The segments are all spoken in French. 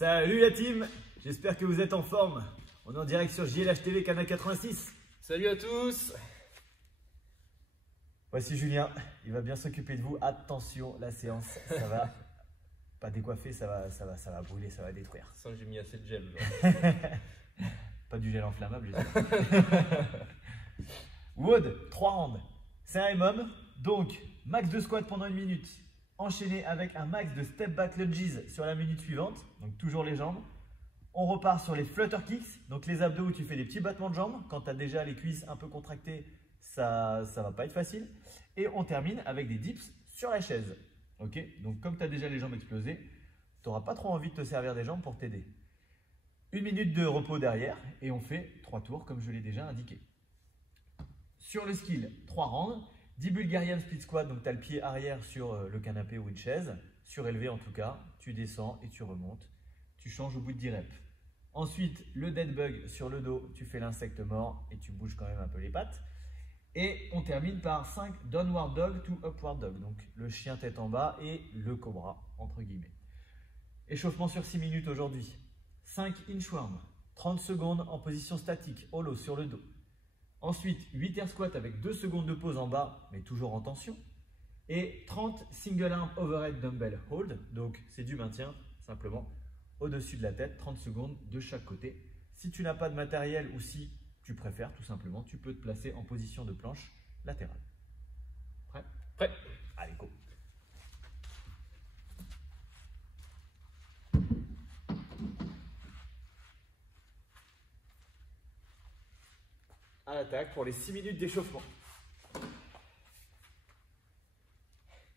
Salut la team, j'espère que vous êtes en forme. On est en direct sur JLH TV, canal 86. Salut à tous. Voici Julien, il va bien s'occuper de vous. Attention, la séance, ça va pas décoiffer, ça va brûler, ça va détruire. Sans que j'ai mis assez de gel. Pas du gel inflammable, j'espère. Wood, 3 rounds. C'est un MM, donc max de squat pendant 1 minute, enchaîné avec un max de step back lunges sur la minute suivante, donc toujours les jambes. On repart sur les flutter kicks, donc les abdos où tu fais des petits battements de jambes. Quand tu as déjà les cuisses un peu contractées, ça va pas être facile. Et on termine avec des dips sur la chaise. Ok, donc comme tu as déjà les jambes explosées, tu n'auras pas trop envie de te servir des jambes pour t'aider. 1 minute de repos derrière et on fait 3 tours comme je l'ai déjà indiqué. Sur le skill, 3 rounds, 10 Bulgarian split squat, donc tu as le pied arrière sur le canapé ou une chaise, surélevé en tout cas, tu descends et tu remontes, tu changes au bout de 10 reps. Ensuite, le dead bug sur le dos, tu fais l'insecte mort et tu bouges quand même un peu les pattes. Et on termine par 5 downward dog to upward dog, donc le chien tête en bas et le cobra entre guillemets. Échauffement sur 6 minutes aujourd'hui. 5 inchworm, 30 secondes en position statique, holo sur le dos. Ensuite, 8 air squats avec 2 secondes de pause en bas, mais toujours en tension. Et 30 single arm overhead dumbbell hold, donc c'est du maintien, simplement au-dessus de la tête, 30 secondes de chaque côté. Si tu n'as pas de matériel ou si tu préfères, tout simplement, tu peux te placer en position de planche latérale. Prêt? Prêt. Allez, go! À l'attaque pour les 6 minutes d'échauffement.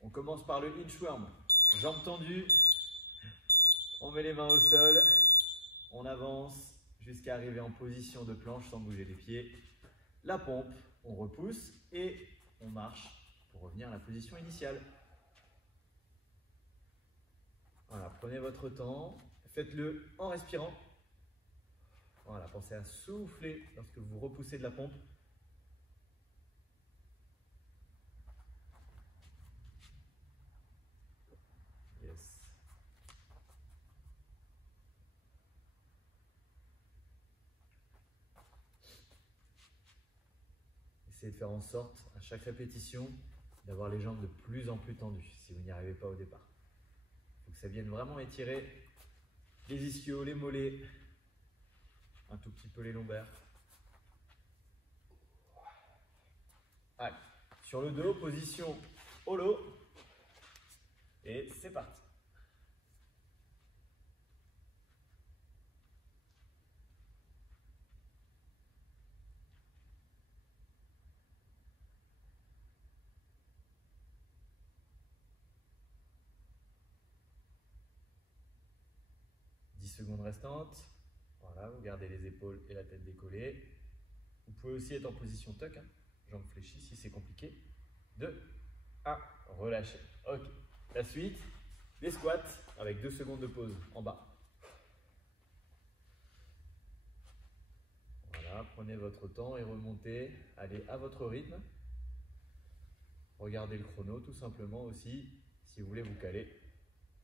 On commence par le inchworm. Jambes tendues. On met les mains au sol. On avance jusqu'à arriver en position de planche sans bouger les pieds. La pompe, on repousse et on marche pour revenir à la position initiale. Voilà, prenez votre temps. Faites-le en respirant. Voilà, pensez à souffler lorsque vous repoussez de la pompe. Yes. Essayez de faire en sorte, à chaque répétition, d'avoir les jambes de plus en plus tendues, si vous n'y arrivez pas au départ. Il faut que ça vienne vraiment étirer les ischios, les mollets, un tout petit peu les lombaires. Allez, sur le dos, position holo. Et c'est parti. Secondes restantes. Voilà, vous gardez les épaules et la tête décollée. Vous pouvez aussi être en position tuck, hein, jambes fléchies si c'est compliqué. 2, 1, relâchez. Ok. La suite, les squats avec 2 secondes de pause en bas. Voilà, prenez votre temps et remontez. Allez à votre rythme. Regardez le chrono tout simplement aussi, si vous voulez vous caler.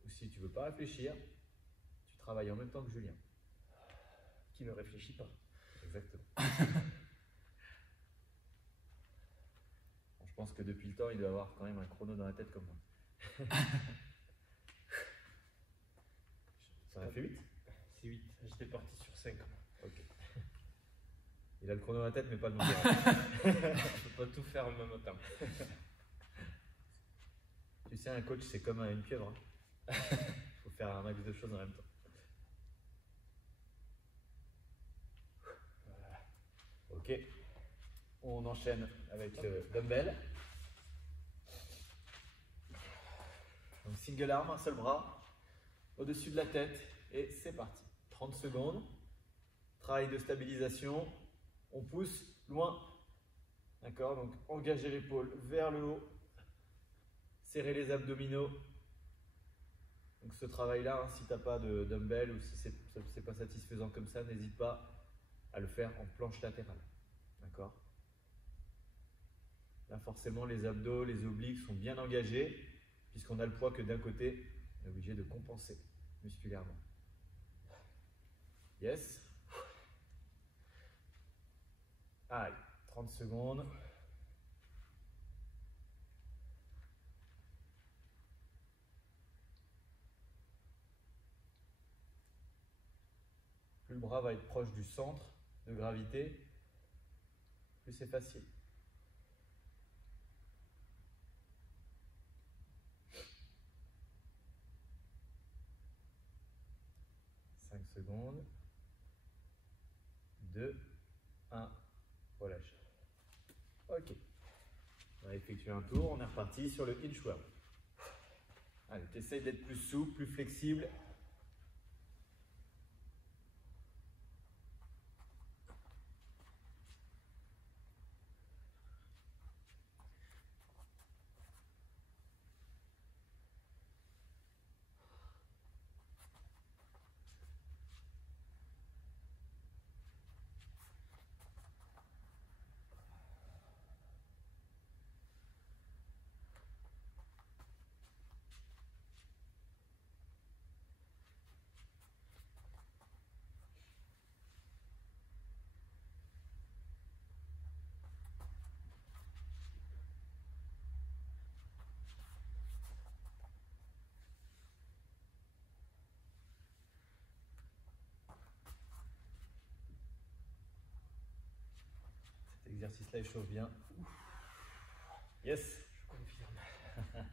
Ou si tu ne veux pas réfléchir, travaille en même temps que Julien. Qui ne réfléchit pas. Exactement. Bon, je pense que depuis le temps, il doit avoir quand même un chrono dans la tête comme moi. Ça en a fait 8? C'est 8. J'étais parti sur 5. Ok. Il a le chrono dans la tête, mais pas le nom. Je ne peux pas tout faire en même temps. Tu sais, un coach, c'est comme une pieuvre. Il faut faire un max de choses en même temps. Ok, on enchaîne avec le dumbbell. Donc single arm, un seul bras, au-dessus de la tête et c'est parti. 30 secondes, travail de stabilisation, on pousse loin. D'accord, donc engagez l'épaule vers le haut, serrez les abdominaux. Donc ce travail-là, hein, si tu n'as pas de dumbbell ou si c'est pas satisfaisant comme ça, n'hésite pas à le faire en planche latérale. D'accord? Là, forcément, les abdos, les obliques sont bien engagés, puisqu'on a le poids que d'un côté, on est obligé de compenser musculairement. Yes. Allez, 30 secondes. Plus le bras va être proche du centre de gravité, plus c'est facile. 5 secondes. 2, 1, relâche. Ok. On a effectué un tour, on est reparti sur le inchworm. Allez, tu essayes d'être plus souple, plus flexible. Cet exercice-là, il chauffe bien. Yes. Je confirme.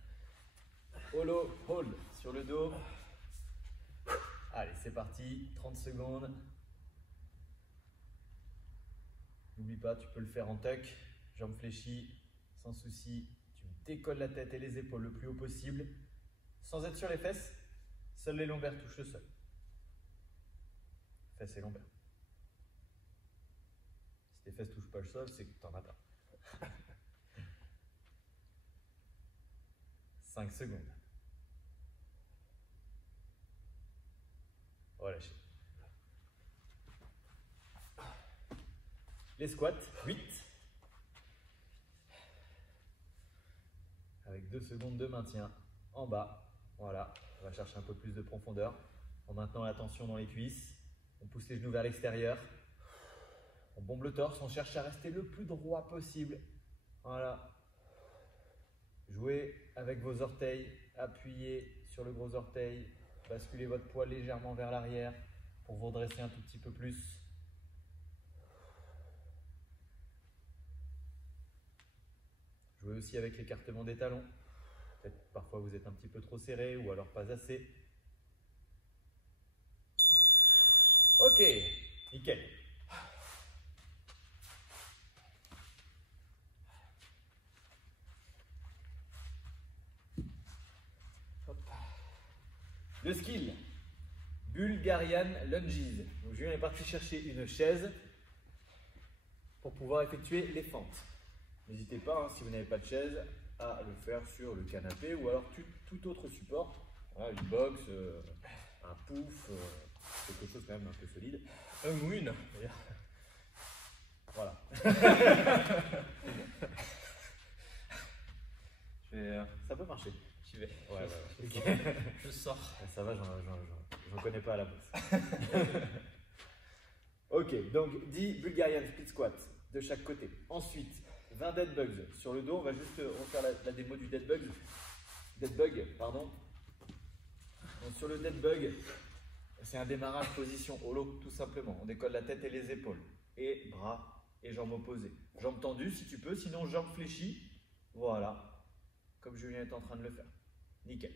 Hollow hold sur le dos. Allez, c'est parti. 30 secondes. N'oublie pas, tu peux le faire en tuck, jambes fléchies, sans souci. Tu décolles la tête et les épaules le plus haut possible, sans être sur les fesses. Seules les lombaires touchent le sol. Fesses et lombaires. Si tes fesses ne touchent pas le sol, c'est que tu n'en as pas. 5 secondes. Relâchez. Les squats, 8. Avec 2 secondes de maintien en bas. Voilà, on va chercher un peu plus de profondeur. En maintenant la tension dans les cuisses. On pousse les genoux vers l'extérieur. On bombe le torse, on cherche à rester le plus droit possible. Voilà. Jouez avec vos orteils, appuyez sur le gros orteil. Basculez votre poids légèrement vers l'arrière pour vous redresser un tout petit peu plus. Jouez aussi avec l'écartement des talons. Peut-être parfois vous êtes un petit peu trop serré ou alors pas assez. Ok, nickel. Hop. Le skill, Bulgarian Lunges. Donc Julien est parti chercher une chaise pour pouvoir effectuer les fentes. N'hésitez pas, hein, si vous n'avez pas de chaise, à le faire sur le canapé ou alors tout autre support. Voilà, une box, un pouf, quelque chose quand même un peu solide. Un ou une, d'ailleurs. Voilà. Ça peut marcher. J'y vais. Ouais. Je sors. Ça va, j'en connais pas à la base. Ok, donc 10 Bulgarian split squat de chaque côté. Ensuite, 20 dead bugs sur le dos. On va juste refaire la démo du dead bug, pardon. Donc, sur le dead bug, c'est un démarrage position hollow, tout simplement. On décolle la tête et les épaules. Et bras et jambes opposées. Jambes tendues si tu peux, sinon jambes fléchies. Voilà, comme Julien est en train de le faire. Nickel.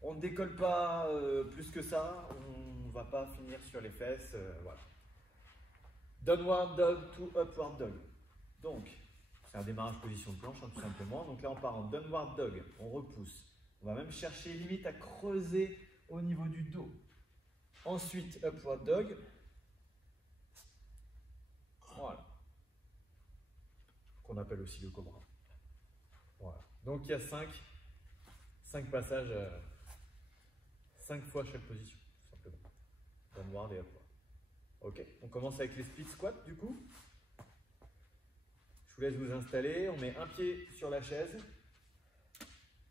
On ne décolle pas plus que ça. On ne va pas finir sur les fesses. Voilà. Downward dog to upward dog. Donc, c'est un démarrage position de planche, hein, tout simplement. Donc là, on part en downward dog. On repousse. On va même chercher limite à creuser au niveau du dos. Ensuite, upward dog. Voilà. Qu'on appelle aussi le cobra. Voilà. Donc il y a 5 passages, 5 fois chaque position, tout simplement. Downward et upward. Ok, on commence avec les split squats du coup. Je vous laisse vous installer. On met un pied sur la chaise.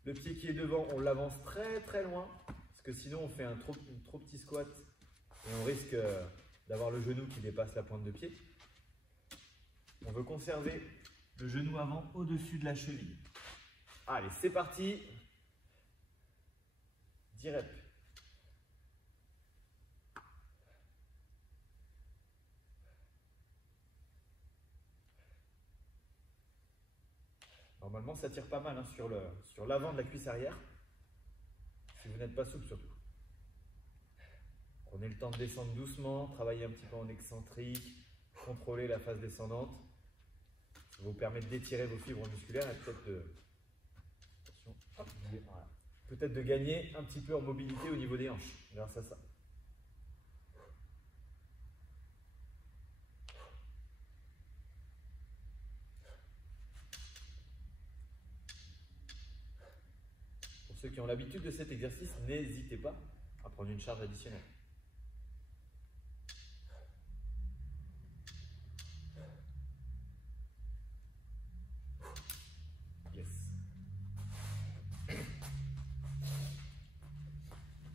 Le pied qui est devant, on l'avance très très loin. Parce que sinon on fait un trop petit squat et on risque d'avoir le genou qui dépasse la pointe de pied. On veut conserver le genou avant au-dessus de la cheville. Allez, c'est parti. 10 reps. Normalement, ça tire pas mal hein, sur l'avant de la cuisse arrière. Si vous n'êtes pas souple surtout. Prenez le temps de descendre doucement, travaillez un petit peu en excentrique, contrôlez la phase descendante. Ça vous permet d'étirer vos fibres musculaires et peut-être de gagner un petit peu en mobilité au niveau des hanches grâce à ça. Pour ceux qui ont l'habitude de cet exercice, n'hésitez pas à prendre une charge additionnelle.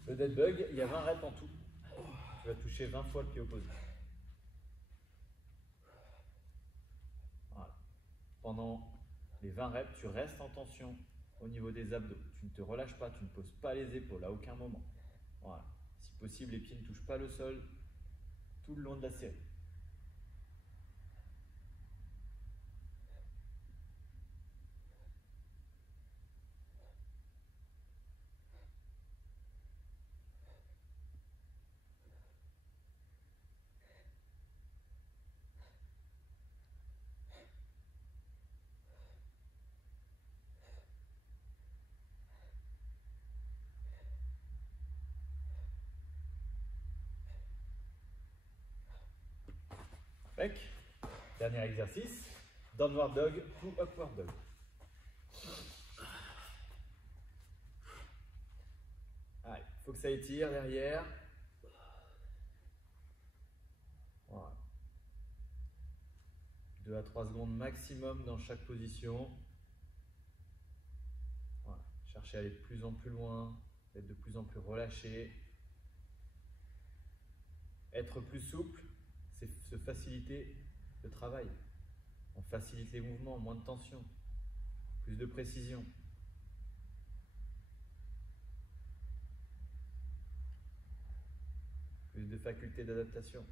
Le dead bug, il y a 20 reps en tout. Tu vas toucher 20 fois le pied opposé. Voilà. Pendant les 20 reps, tu restes en tension au niveau des abdos. Tu ne te relâches pas, tu ne poses pas les épaules à aucun moment. Voilà. Si possible, les pieds ne touchent pas le sol tout le long de la série. Dernier exercice, downward dog ou upward dog. Allez, il faut que ça étire derrière. Voilà. 2 à 3 secondes maximum dans chaque position. Voilà. Cherchez à aller de plus en plus loin, d'être de plus en plus relâché. Être plus souple, c'est se faciliter le travail. On facilite les mouvements, moins de tension, plus de précision. Plus de faculté d'adaptation.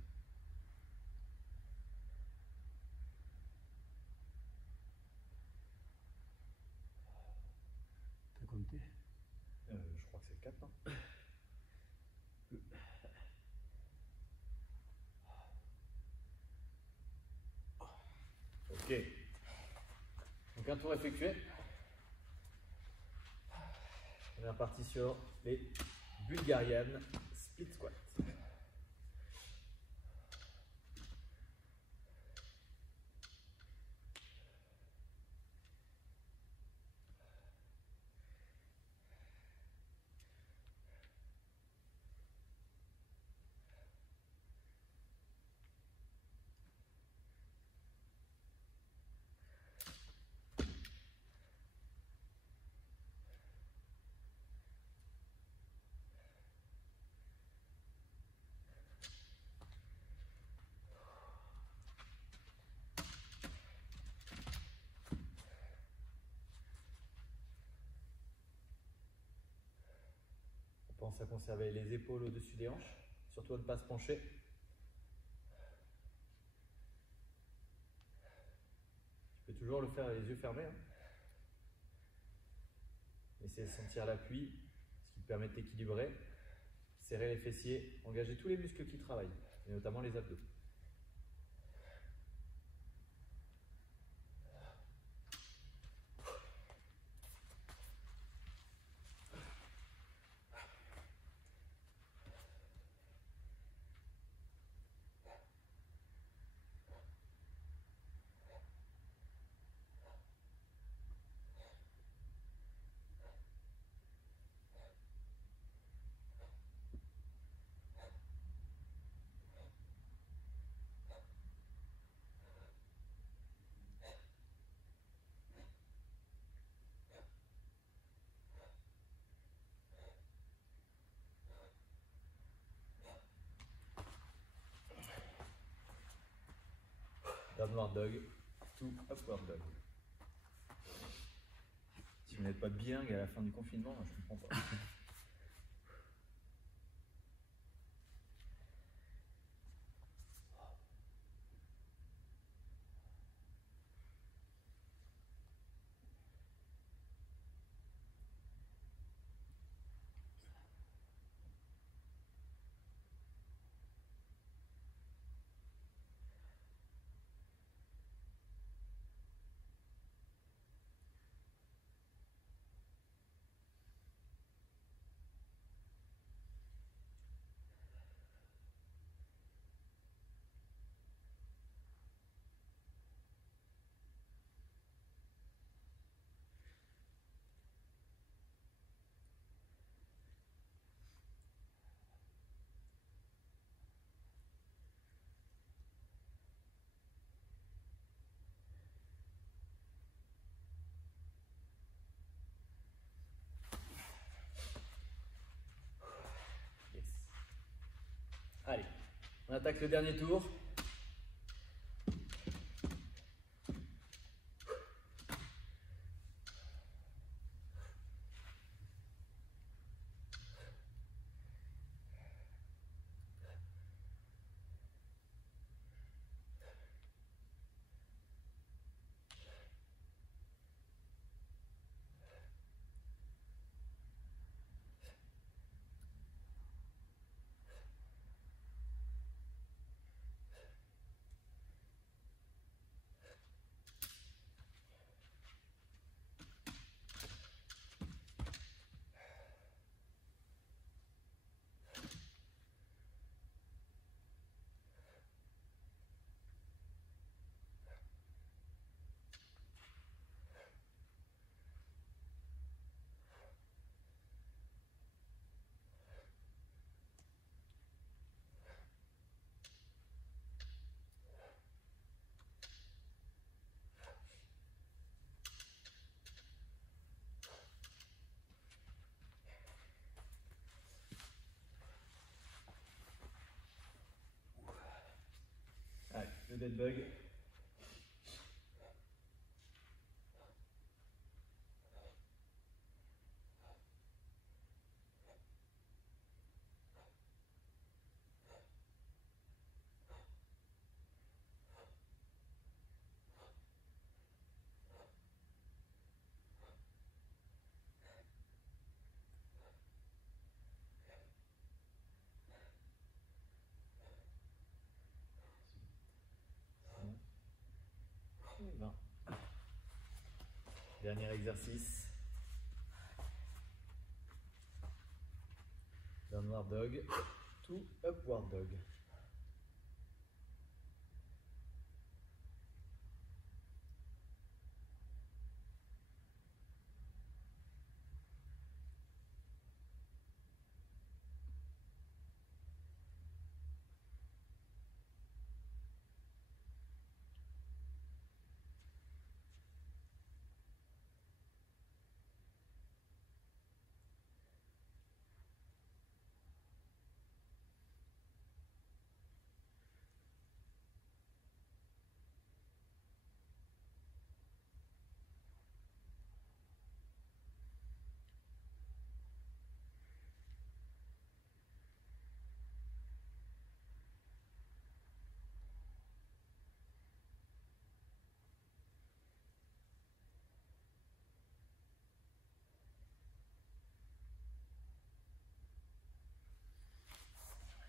T'as compté? Je crois que c'est 4, non? Ok. Donc un tour effectué. On est reparti sur les Bulgarian Split Squat. Pense à conserver les épaules au-dessus des hanches, surtout à ne pas se pencher. Tu peux toujours le faire les yeux fermés. Hein. Essayez de sentir l'appui, ce qui te permet de t'équilibrer. Serrer les fessiers, engager tous les muscles qui travaillent, et notamment les abdos. Downward dog to upward dog. Si vous n'êtes pas bilingue à la fin du confinement, je ne comprends pas. Allez, on attaque le dernier tour. Allez, le dead bug. Et 20. Dernier exercice. Downward dog to upward dog.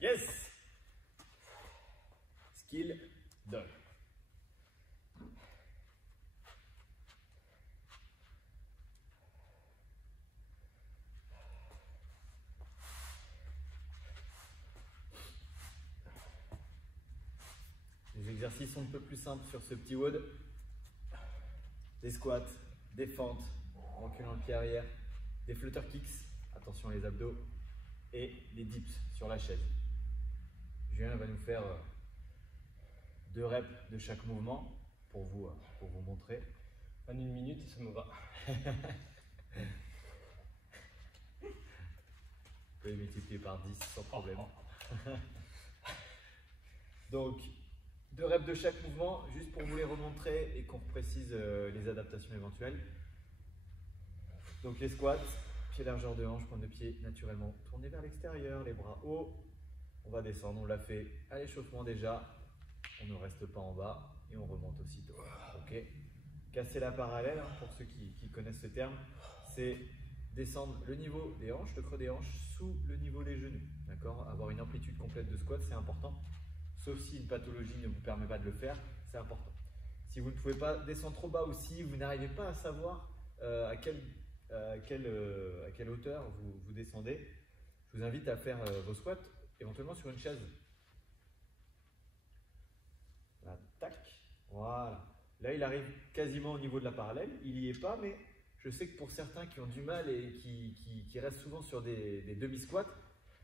Yes! Skill done. Les exercices sont un peu plus simples sur ce petit WOD. Des squats, des fentes, en reculant le pied arrière, des flutter kicks, attention les abdos, et des dips sur la chaise. Julien va nous faire 2 reps de chaque mouvement pour vous montrer. En 1 minute, ça me va. Vous pouvez multiplier par 10 sans problème. Donc, 2 reps de chaque mouvement, juste pour vous les remontrer et qu'on précise les adaptations éventuelles. Donc les squats, pied largeur de hanche, pointe de pied naturellement tourné vers l'extérieur, les bras hauts. On va descendre, on l'a fait à l'échauffement déjà. On ne reste pas en bas et on remonte aussitôt. Ok. Casser la parallèle, hein, pour ceux qui connaissent ce terme, c'est descendre le niveau des hanches, le creux des hanches, sous le niveau des genoux. D'accord. Avoir une amplitude complète de squat, c'est important. Sauf si une pathologie ne vous permet pas de le faire, c'est important. Si vous ne pouvez pas descendre trop bas ou si vous n'arrivez pas à savoir à quelle hauteur vous descendez, je vous invite à faire vos squats éventuellement sur une chaise. Là, tac, voilà. Là, il arrive quasiment au niveau de la parallèle. Il n'y est pas, mais je sais que pour certains qui ont du mal et qui restent souvent sur des demi-squats,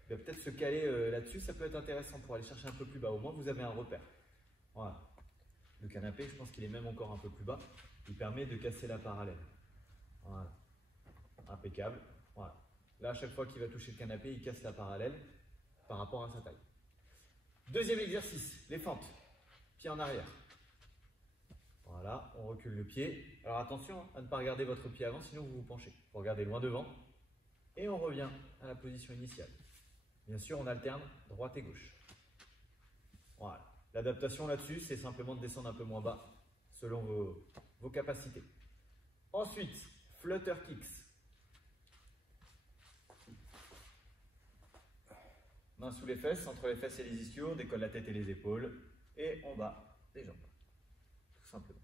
peut-être se caler là-dessus, ça peut être intéressant pour aller chercher un peu plus bas. Au moins, vous avez un repère. Voilà. Le canapé, je pense qu'il est même encore un peu plus bas. Il permet de casser la parallèle. Voilà. Impeccable. Voilà. Là, à chaque fois qu'il va toucher le canapé, il casse la parallèle par rapport à sa taille. Deuxième exercice, les fentes. Pied en arrière. Voilà, on recule le pied. Alors attention à ne pas regarder votre pied avant, sinon vous vous penchez. Vous regardez loin devant. Et on revient à la position initiale. Bien sûr, on alterne droite et gauche. Voilà. L'adaptation là-dessus, c'est simplement de descendre un peu moins bas, selon vos capacités. Ensuite, flutter kicks. Main sous les fesses, entre les fesses et les ischios, on décolle la tête et les épaules. Et on bat les jambes. Tout simplement.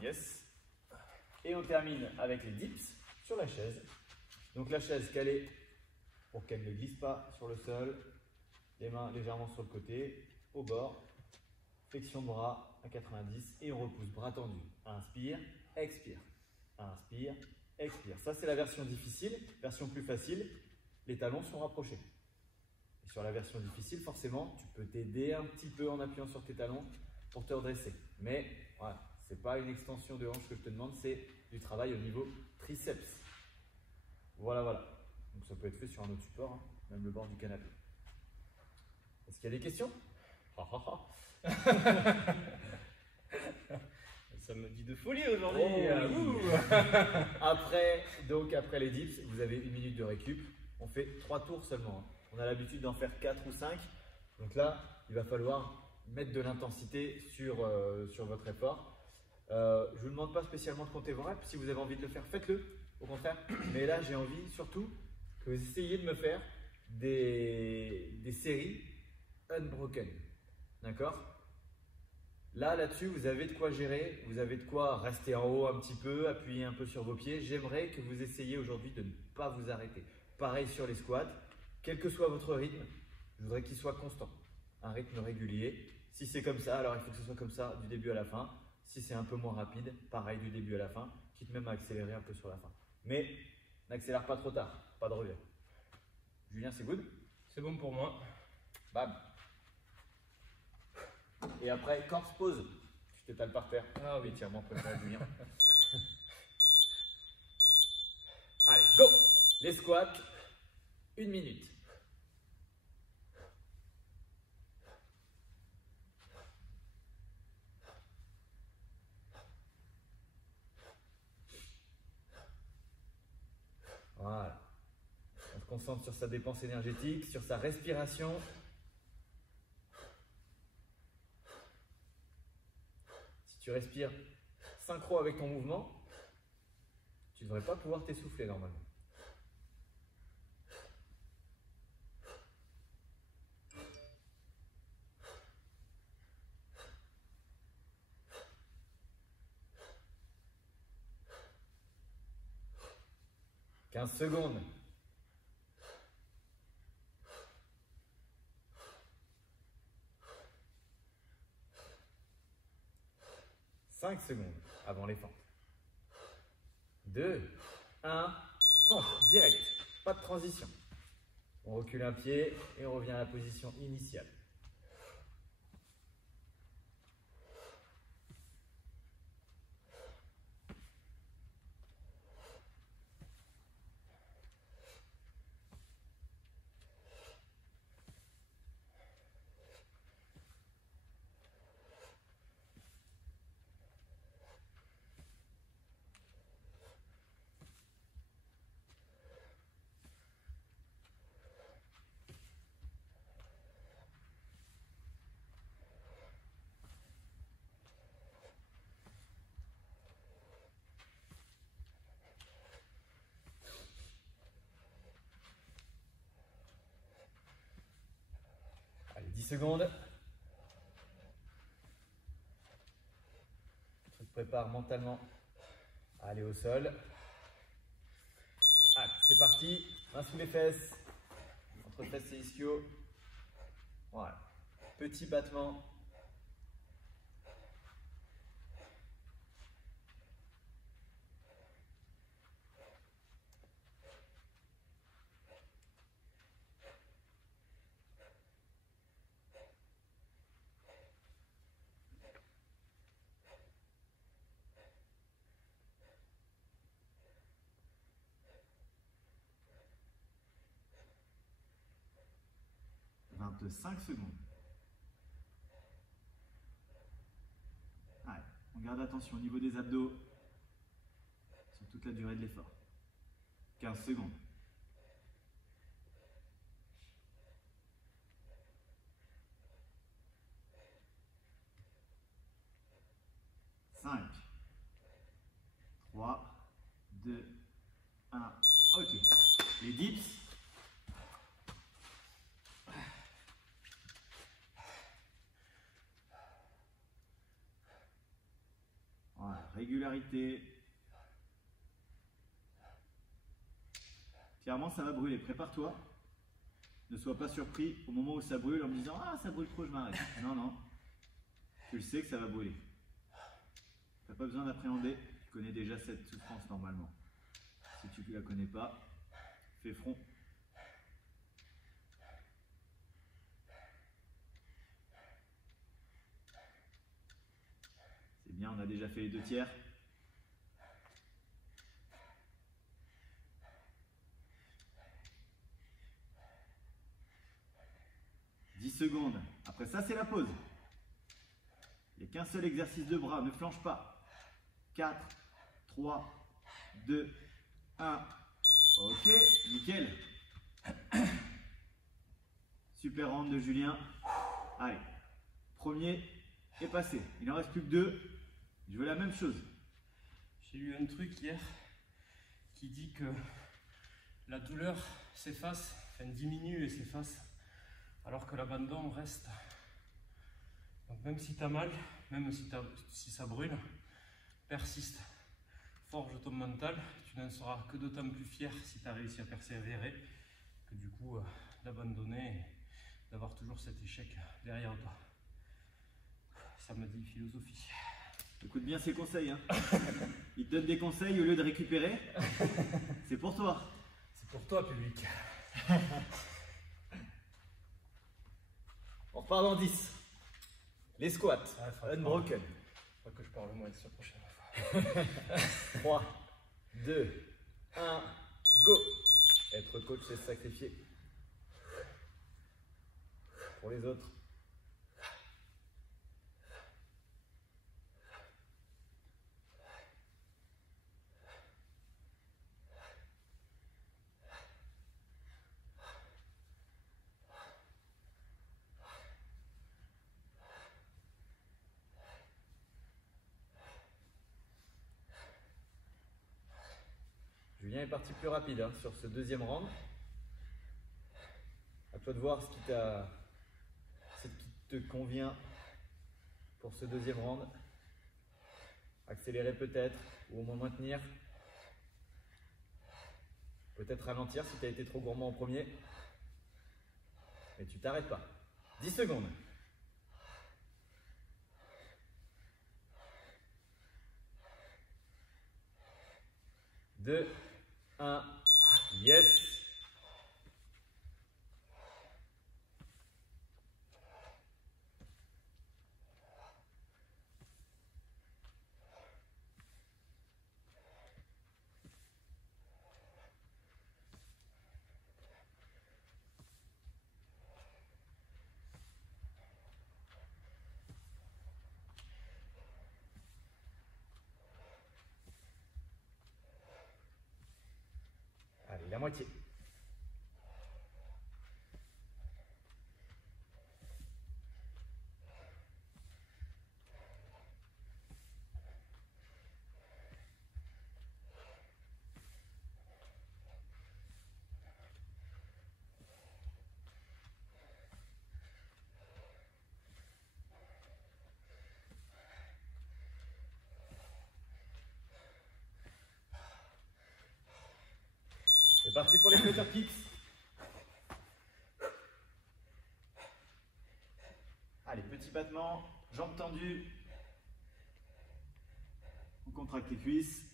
Yes. Et on termine avec les dips sur la chaise. Donc la chaise calée pour qu'elle ne glisse pas sur le sol. Les mains légèrement sur le côté, au bord. Flexion de bras à 90 et on repousse bras tendus. Inspire, expire. Inspire, expire. Ça c'est la version difficile. Version plus facile, les talons sont rapprochés. Et sur la version difficile, forcément, tu peux t'aider un petit peu en appuyant sur tes talons pour te redresser. Mais voilà, ce n'est pas une extension de hanche que je te demande, c'est du travail au niveau triceps. Voilà, voilà. Donc ça peut être fait sur un autre support, hein, même le bord du canapé. Est-ce qu'il y a des questions? Ça me dit de folie aujourd'hui. Après les dips, vous avez 1 minute de récup. On fait 3 tours seulement. Hein. On a l'habitude d'en faire 4 ou 5. Donc là, il va falloir mettre de l'intensité sur votre effort. Je ne vous demande pas spécialement de compter vos reps. Si vous avez envie de le faire, faites-le. Au contraire. Mais là, j'ai envie surtout que vous essayiez de me faire des séries unbroken. D'accord? Là-dessus, vous avez de quoi gérer. Vous avez de quoi rester en haut un petit peu, appuyer un peu sur vos pieds. J'aimerais que vous essayiez aujourd'hui de ne pas vous arrêter. Pareil sur les squats. Quel que soit votre rythme, je voudrais qu'il soit constant. Un rythme régulier. Si c'est comme ça, alors il faut que ce soit comme ça du début à la fin. Si c'est un peu moins rapide, pareil du début à la fin, quitte même à accélérer un peu sur la fin. Mais n'accélère pas trop tard, pas de regret. Julien, c'est good? C'est bon pour moi. Bam. Et après, corps pause. Tu t'étales par terre. Ah oui, Étirement préféré, Julien. Allez, go! Les squats, 1 minute. Voilà. On se concentre sur sa dépense énergétique, sur sa respiration. Si tu respires synchro avec ton mouvement, tu ne devrais pas pouvoir t'essouffler normalement. « 15 secondes. » 5 secondes avant les fentes. 2, 1, fente, direct, pas de transition. On recule un pied et on revient à la position initiale. secondes. Tu te prépares mentalement à aller au sol. Allez, c'est parti. Main sous les fesses. Entre fesses et ischio. Voilà. Petit battement. De 5 secondes. Allez, on garde attention au niveau des abdos sur toute la durée de l'effort. 15 secondes. 5, 3, 2, 1. Ok. Les dips. Voilà, régularité. Clairement, ça va brûler. Prépare-toi. Ne sois pas surpris au moment où ça brûle en me disant « Ah, ça brûle trop, je m'arrête. » Non, non. Tu le sais que ça va brûler. Tu n'as pas besoin d'appréhender. Tu connais déjà cette souffrance normalement. Si tu ne la connais pas, fais front. C'est bien, on a déjà fait les 2 tiers. Secondes. Après ça, c'est la pause. Il n'y a qu'un seul exercice de bras, ne flanche pas. 4, 3, 2, 1. Ok, nickel. Super round de Julien. Allez, premier est passé. Il en reste plus que 2. Je veux la même chose. J'ai lu un truc hier qui dit que la douleur s'efface, enfin diminue et s'efface, alors que l'abandon reste. Donc même si tu as mal, même si ça brûle, persiste. Forge ton mental, tu n'en seras que d'autant plus fier si tu as réussi à persévérer que du coup d'abandonner et d'avoir toujours cet échec derrière toi. Ça me dit philosophie. Écoute bien ses conseils. Hein. Il te donne des conseils au lieu de récupérer. C'est pour toi. C'est pour toi, public. On repart dans 10. Les squats. Unbroken. Faut que je parle moins de la prochaine fois. 3, 2, 1, go. Être coach, c'est se sacrifier. Pour les autres. Julien est parti plus rapide hein, sur ce deuxième round. À toi de voir ce qui te convient pour ce deuxième round. Accélérer peut-être, ou au moins maintenir. Peut-être ralentir si tu as été trop gourmand au premier. Mais tu t'arrêtes pas. 10 secondes. 2, 1, yes. Allez, la moitié. parti pour les floater kicks. Allez, petit battement, jambes tendues. On contracte les cuisses.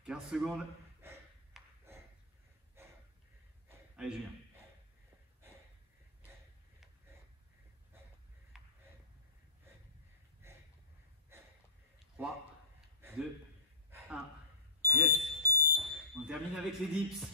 « 15 secondes. Allez, Julien. « 3, 2, 1. Yes. On termine avec les dips.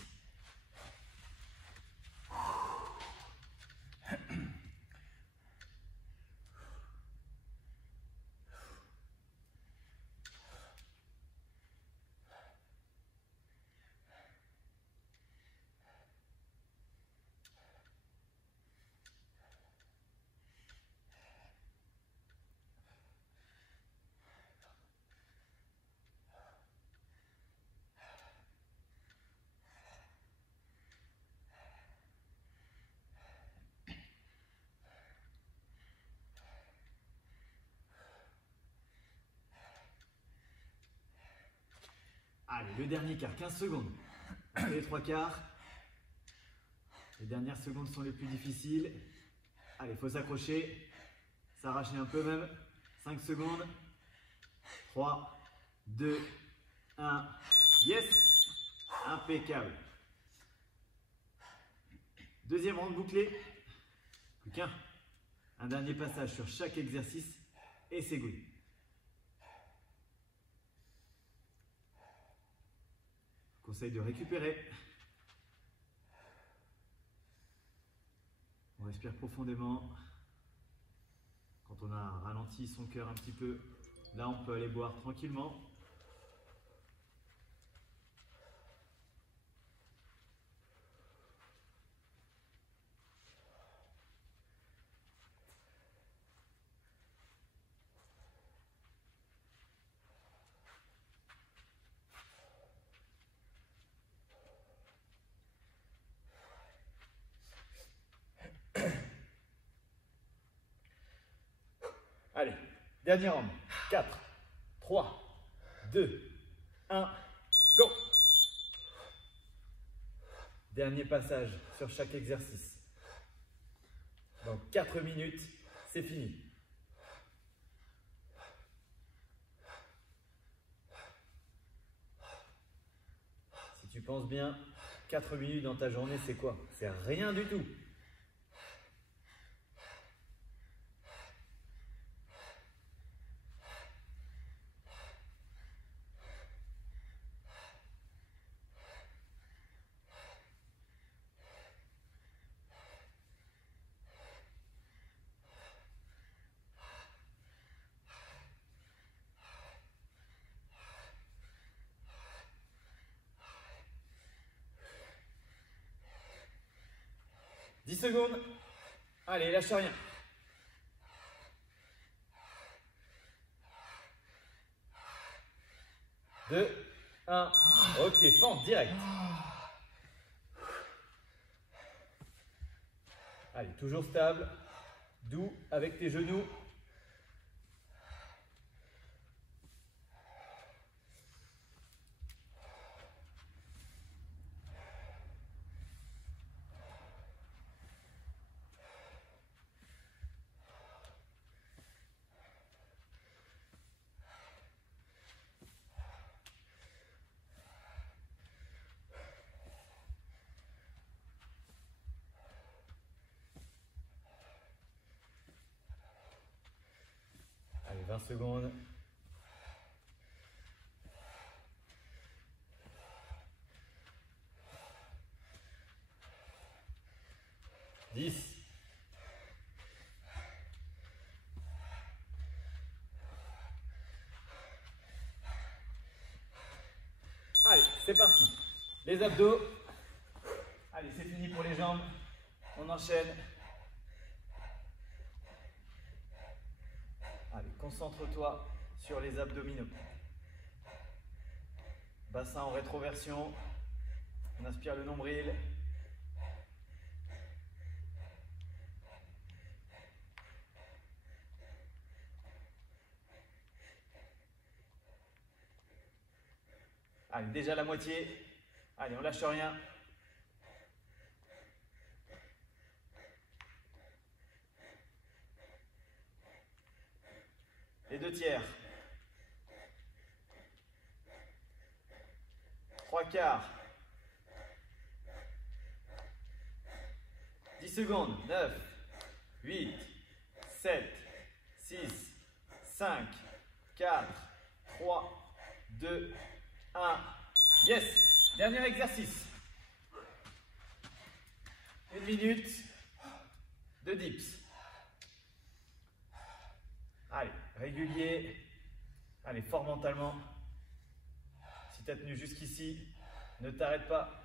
Allez, le dernier quart, 15 secondes. Les 3 quarts. Les dernières secondes sont les plus difficiles. Allez, il faut s'accrocher. S'arracher un peu même. 5 secondes. 3, 2, 1. Yes! Impeccable. Deuxième round bouclé. Plus qu'un. Un dernier passage sur chaque exercice et c'est good. Conseil de récupérer. On respire profondément. Quand on a ralenti son cœur un petit peu, là on peut aller boire tranquillement. Allez, dernier round. 4, 3, 2, 1, go! Dernier passage sur chaque exercice. Dans 4 minutes, c'est fini. Si tu penses bien, 4 minutes dans ta journée, c'est quoi? C'est rien du tout. « 10 secondes. Allez, lâche rien. Deux, un. Ok, pente direct. Allez, toujours stable. Doux avec tes genoux. Allez, 20 secondes. Dix. Allez, les abdos. Allez, c'est fini pour les jambes. On enchaîne. Allez, concentre-toi sur les abdominaux. Bassin en rétroversion. On inspire le nombril. Allez, déjà la moitié. Allez, on lâche rien. Les 2/3. 3/4. 10 secondes. 9, 8, 7, 6, 5, 4, 3, 2, 1. Yes! Dernier exercice. 1 minute de dips. Allez, régulier. Allez, fort mentalement. Si tu as tenu jusqu'ici, ne t'arrête pas.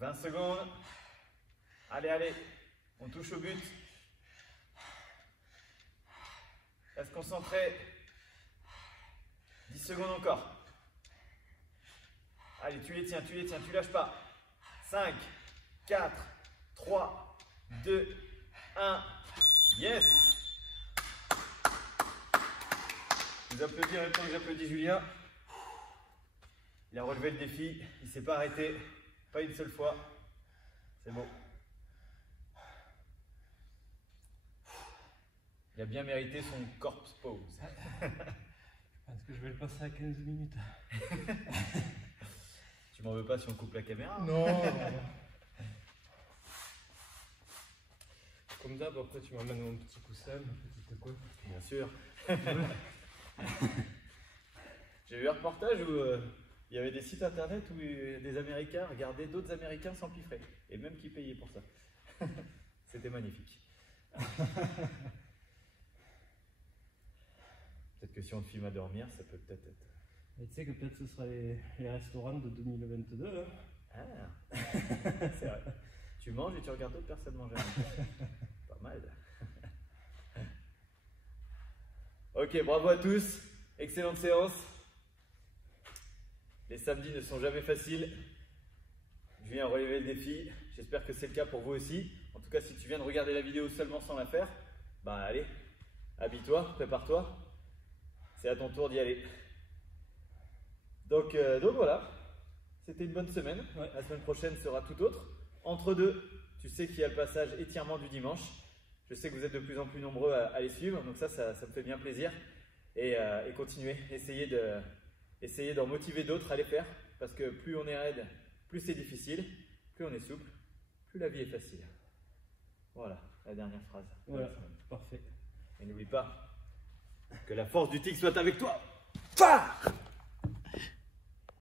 « 20 secondes. Allez, allez. On touche au but. Reste concentré. 10 secondes encore. Allez, tu les tiens, tu lâches pas. 5, 4, 3, 2, 1. Yes! Vous applaudissez en même temps que j'applaudis Julien. Il a relevé le défi, il ne s'est pas arrêté. Pas une seule fois. C'est beau. Il a bien mérité son corpse pose. Je pense que je vais le passer à 15 minutes. Tu m'en veux pas si on coupe la caméra? Non. Comme d'hab, après tu m'emmènes mon petit coussin, ma petite quoi. Bien sûr. J'ai vu un reportage où il y avait des sites internet où des Américains regardaient d'autres Américains s'empiffrer. Et même qui payaient pour ça. C'était magnifique. Peut-être que si on te filme à dormir, ça peut peut-être être... Et tu sais que peut-être ce sera les restaurants de 2022. Hein. Ah, c'est vrai. Tu manges et tu regardes d'autres personnes manger. Pas mal. Ok, bravo à tous. Excellente séance. Les samedis ne sont jamais faciles. Je viens relever le défi. J'espère que c'est le cas pour vous aussi. En tout cas, si tu viens de regarder la vidéo seulement sans la faire, bah allez, habille-toi, prépare-toi. C'est à ton tour d'y aller. Donc voilà, c'était une bonne semaine. Ouais. La semaine prochaine sera tout autre. Entre deux, tu sais qu'il y a le passage étirement du dimanche. Je sais que vous êtes de plus en plus nombreux à les suivre, donc ça me fait bien plaisir. Et continuez, essayez d'en motiver d'autres à les faire, parce que plus on est raide, plus c'est difficile, plus on est souple, plus la vie est facile. Voilà, la dernière phrase. Voilà, parfait. Et n'oublie pas que la force du tigre soit avec toi. Pah!